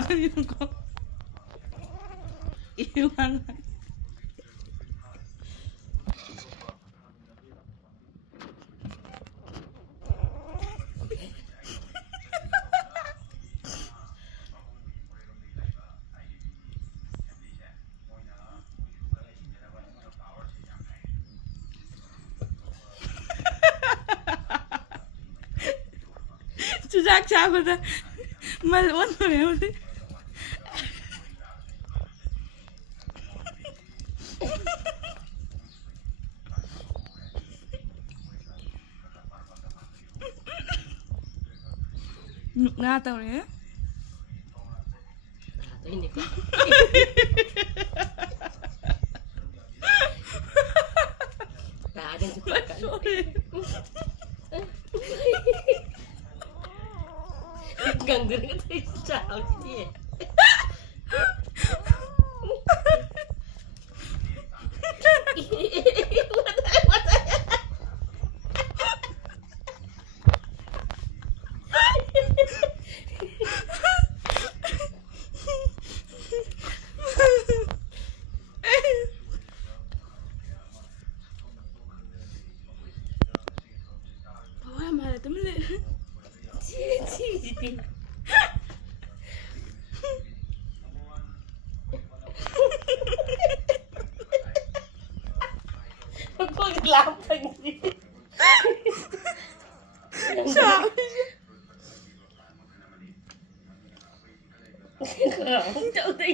다니는 거. 이만. 주작 잡으다 말 원해 우리. Nhục nga tao đấy. Ini kan. Nah, ada yang suka kan. Ganggu itu jauh sih. Wah, malah temen lu. Cici. Kok gelapang sih? Sao? Không chậu tí.